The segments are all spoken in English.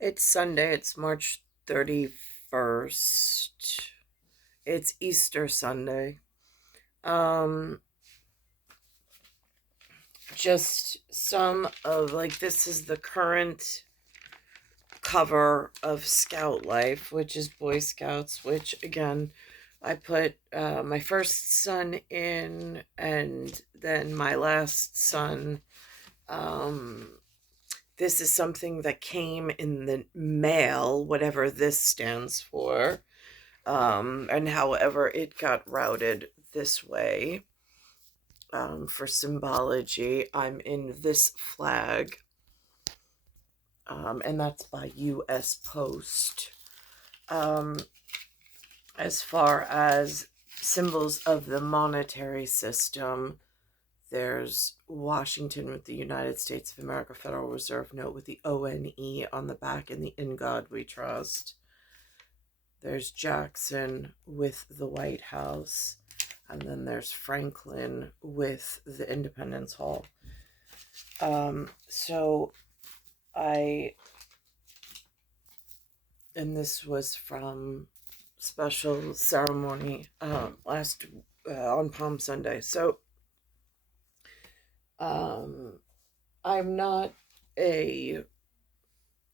It's Sunday, it's March 31st. It's Easter Sunday. Um just some of like this is the current cover of Scout Life, which is Boy Scouts, which again I put my first son in and then my last son. Um this is something that came in the mail, whatever this stands for. And however it got routed this way, for symbology, I'm in this flag, and that's by U.S. Post. Um, as far as symbols of the monetary system, there's Washington with the United States of America Federal Reserve note with the ONE on the back and the In God We Trust. There's Jackson with the White House. And then there's Franklin with the Independence Hall. So I, and this was from special ceremony last on Palm Sunday. So um, I'm not a,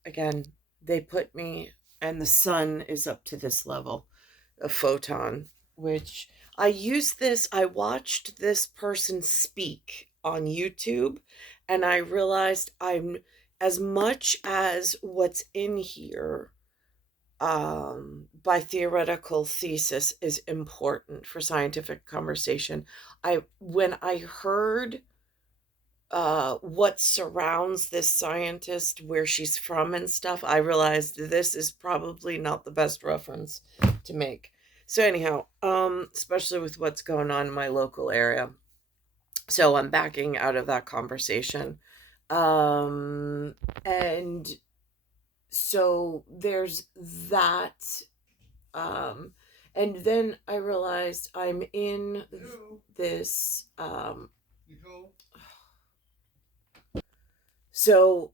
again, they put me, and the sun is up to this level, a photon, which I watched this person speak on YouTube, and I realized I'm, as much as what's in here by theoretical thesis is important for scientific conversation. When I heard what surrounds this scientist, where she's from and stuff, I realized this is probably not the best reference to make. So anyhow, especially with what's going on in my local area. So I'm backing out of that conversation. Um and so there's that. Um and then I realized I'm in this so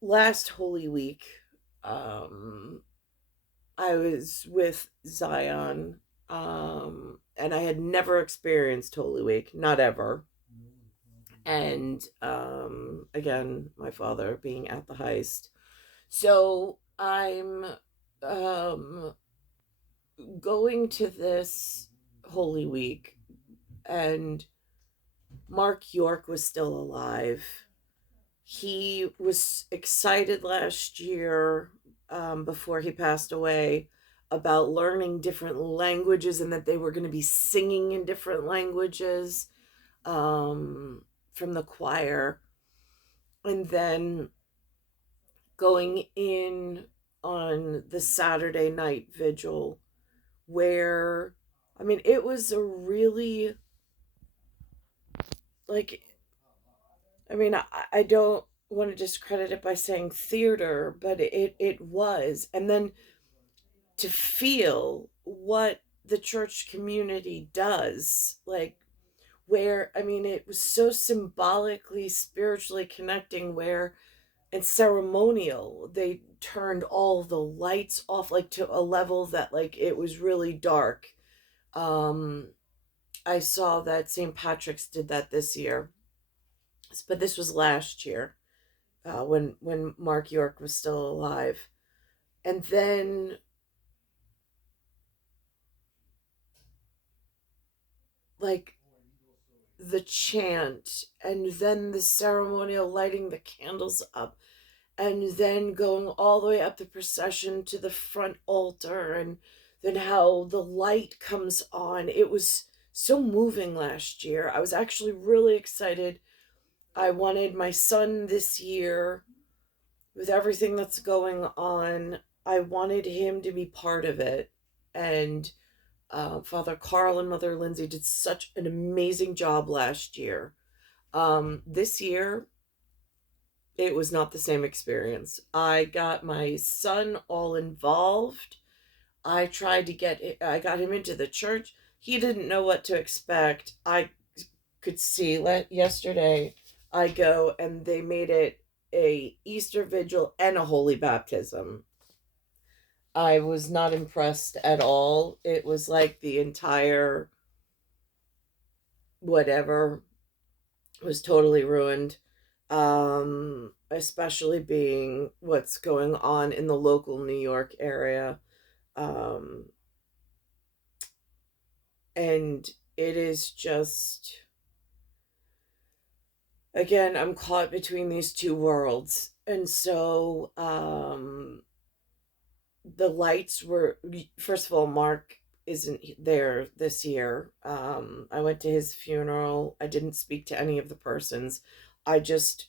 last Holy Week, um, I was with Zion, and I had never experienced Holy Week, not ever. And again, my father being at the heist. So I'm um, going to this Holy Week, and Mark York was still alive. He was excited last year, before he passed away, about learning different languages and that they were going to be singing in different languages, from the choir. And then going in on the Saturday night vigil, where, I mean, it was a really, like, I mean, I don't want to discredit it by saying theater, but it was. And then to feel what the church community does, like, where, I mean, it was so symbolically, spiritually connecting, where and ceremonial, they turned all the lights off, like to a level that, like, it was really dark. Um, I saw that St. Patrick's did that this year, but this was last year, when Mark York was still alive. And then, like, the chant, and then the ceremonial lighting the candles up, and then going all the way up the procession to the front altar, and then how the light comes on. It was so moving last year. I was actually really excited. I wanted my son this year, with everything that's going on, I wanted him to be part of it. And Father Carl and Mother Lindsay did such an amazing job last year. This year, it was not the same experience. I got my son all involved. I got him into the church. He didn't know what to expect. I could see yesterday I go and they made it. a Easter Vigil and a Holy Baptism. I was not impressed at all. It was like the entire whatever was totally ruined. Especially being what's going on in the local New York area. Um, and it is just, again, I'm caught between these two worlds. And so the lights were, first of all, Mark isn't there this year. I went to his funeral. I didn't speak to any of the persons. I just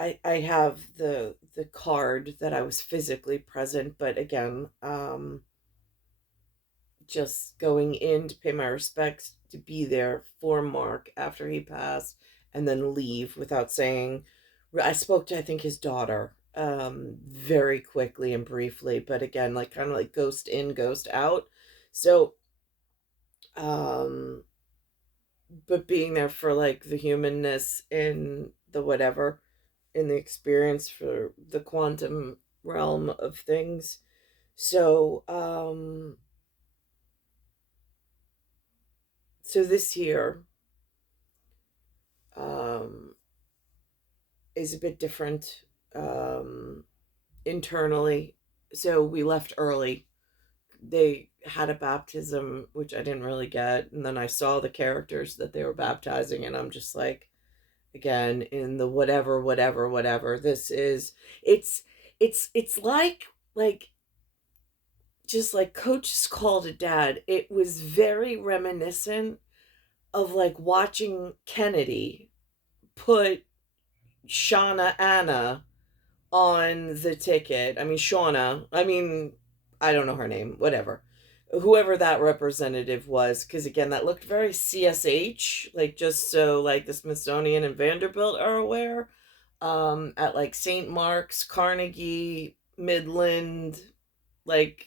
I have the card that I was physically present, but again, just going in to pay my respects, to be there for Mark after he passed, and then leave without saying. I spoke to, I think, his daughter very quickly and briefly, but again, like kind of like ghost in, ghost out. So, um, but being there for like the humanness in the whatever, in the experience for the quantum realm of things. So, so this year, um, is a bit different, um, internally. So we left early. They had a baptism, which I didn't really get. And then I saw the characters that they were baptizing, and I'm just like, again, in the whatever, whatever, whatever. This is, it's, it's like, just like Coach's Call to Dad. It was very reminiscent of like watching Kennedy put Shauna Anna on the ticket. I mean, Shauna, I mean, I don't know her name, whatever. Whoever that representative was, because again, that looked very CSH, like just so like the Smithsonian and Vanderbilt are aware. At like St. Mark's, Carnegie, Midland, like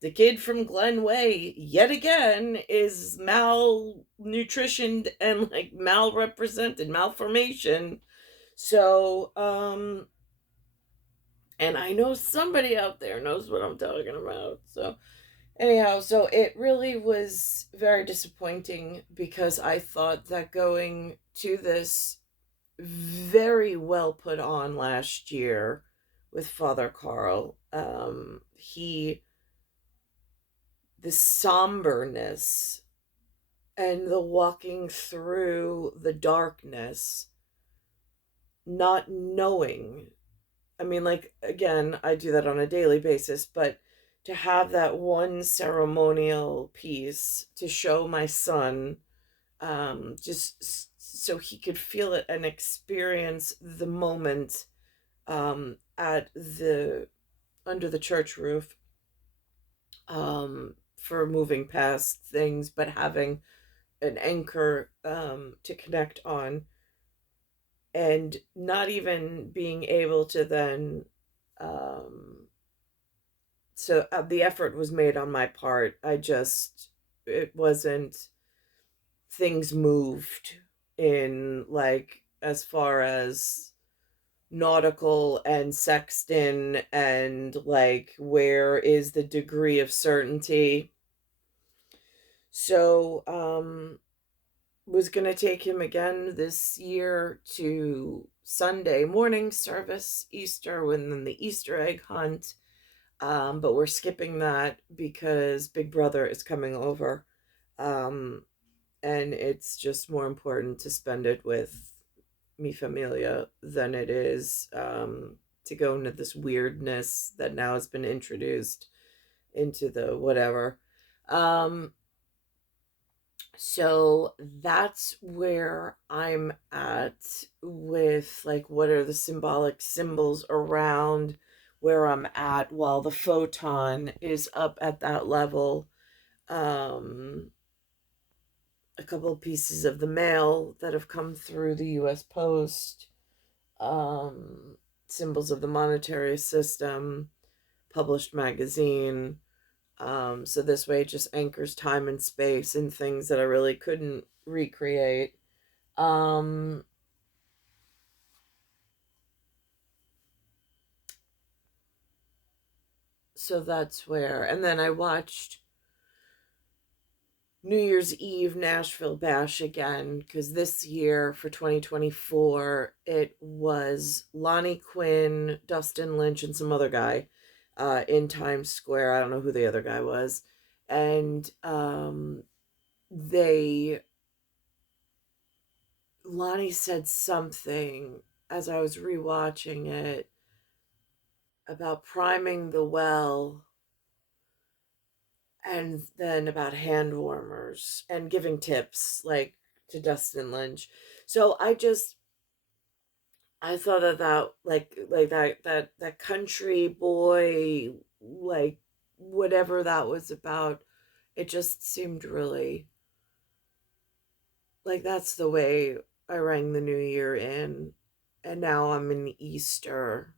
the kid from Glenway, yet again, is malnutritioned and like malrepresented, malformation. So, and I know somebody out there knows what I'm talking about. So, anyhow, so it really was very disappointing because I thought that going to this very well put on last year with Father Carl, the somberness and the walking through the darkness, not knowing. I mean, like, again, I do that on a daily basis, but to have that one ceremonial piece to show my son, just so he could feel it and experience the moment, at the under the church roof, for moving past things, but having an anchor, to connect on, and not even being able to then, um, so the effort was made on my part. It wasn't, things moved in like as far as nautical and sexton and like where is the degree of certainty. So, was going to take him again this year to Sunday morning service, Easter, and then the Easter egg hunt. But we're skipping that because Big Brother is coming over. Um, and it's just more important to spend it with mi familia than it is, to go into this weirdness that now has been introduced into the whatever. Um, so that's where I'm at with like what are the symbolic symbols around where I'm at while the photon is up at that level. Um, a couple of pieces of the mail that have come through the US Post, um, symbols of the monetary system, published magazine. So this way it just anchors time and space in things that I really couldn't recreate. Um, So that's where, and then I watched New Year's Eve Nashville Bash again because this year for 2024 it was Lonnie Quinn, Dustin Lynch, and some other guy in Times Square. I don't know who the other guy was, and they Lonnie said something as I was rewatching it about priming the well and then about hand warmers and giving tips like to Dustin Lynch. So I thought that that country boy, like whatever that was about, it just seemed really like that's the way I rang the new year in. And now I'm in Easter.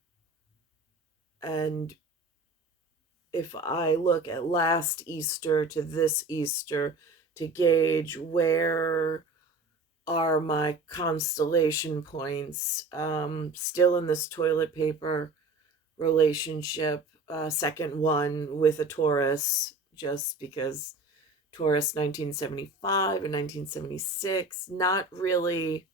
And if I look at last Easter to this Easter to gauge where are my constellation points, still in this toilet paper relationship, second one with a Taurus, just because Taurus 1975 and 1976, not really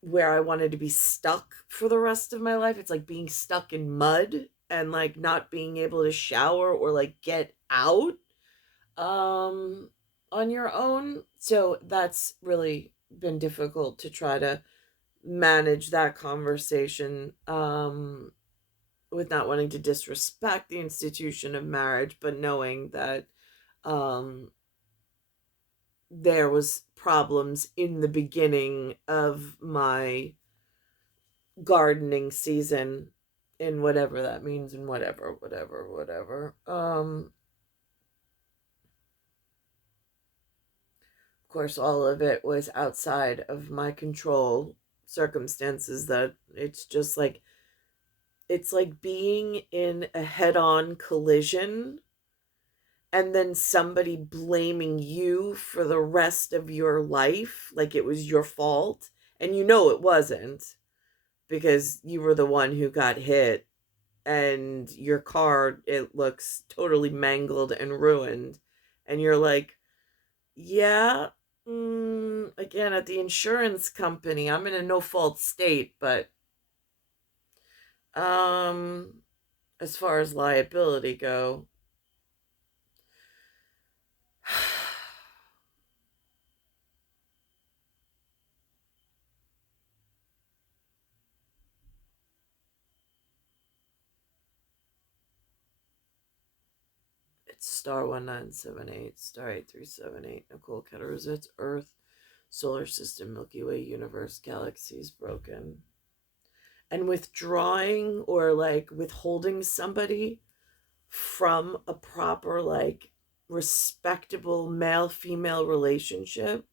where I wanted to be stuck for the rest of my life. It's like being stuck in mud and like not being able to shower or like get out um on your own. So that's really been difficult to try to manage that conversation with not wanting to disrespect the institution of marriage, but knowing that um there was problems in the beginning of my gardening season in whatever that means and whatever. Of course, all of it was outside of my control, circumstances that it's like being in a head-on collision and then somebody blaming you for the rest of your life like it was your fault, and you know it wasn't because you were the one who got hit and your car, it looks totally mangled and ruined, and you're like, yeah, again, at the insurance company I'm in a no fault state, but um as far as liability go, it's star 1978, star 8378, Nicole Cattaruzza. It's Earth, solar system, Milky Way, universe, galaxies broken. And withdrawing or like withholding somebody from a proper, like, respectable male female relationship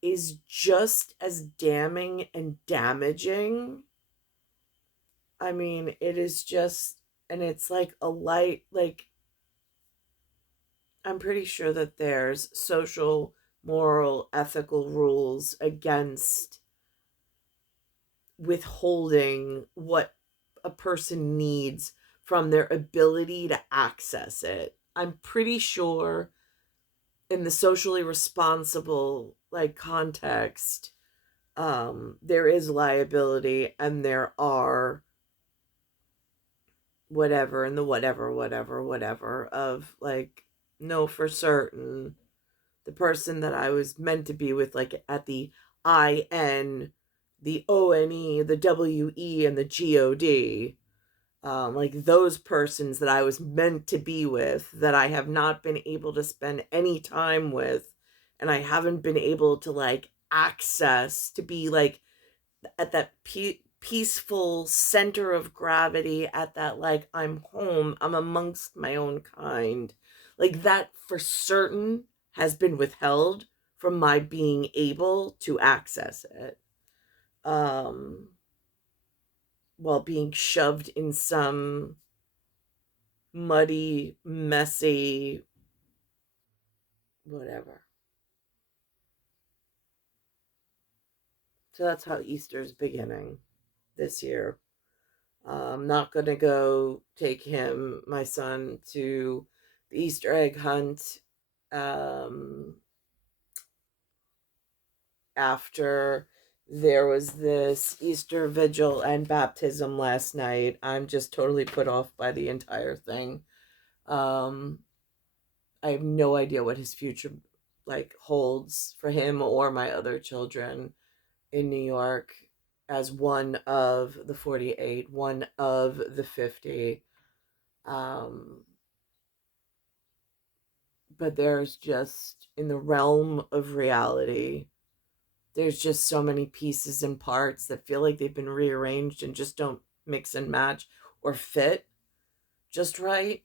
is just as damning and damaging. I mean, it is just, and it's like a light, like, I'm pretty sure that there's social, moral, ethical rules against withholding what a person needs from their ability to access it. I'm pretty sure in the socially responsible like context, there is liability and there are whatever and the whatever of like, no, for certain the person that I was meant to be with, like at the IN, the ONE, the WE, and the GOD, like those persons that I was meant to be with, that I have not been able to spend any time with, and I haven't been able to like access to be like at that peaceful center of gravity, at that like I'm home, I'm amongst my own kind, like that for certain has been withheld from my being able to access it, um while being shoved in some muddy, messy, whatever. So that's how Easter's beginning this year. I'm not going to go take my son, to the Easter egg hunt um, after there was this Easter Vigil and baptism last night. I'm just totally put off by the entire thing. Um, I have no idea what his future like holds for him or my other children in New York as one of the 48, one of the 50. Um, but there's just, in the realm of reality, there's just so many pieces and parts that feel like they've been rearranged and just don't mix and match or fit just right.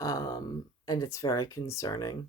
And it's very concerning.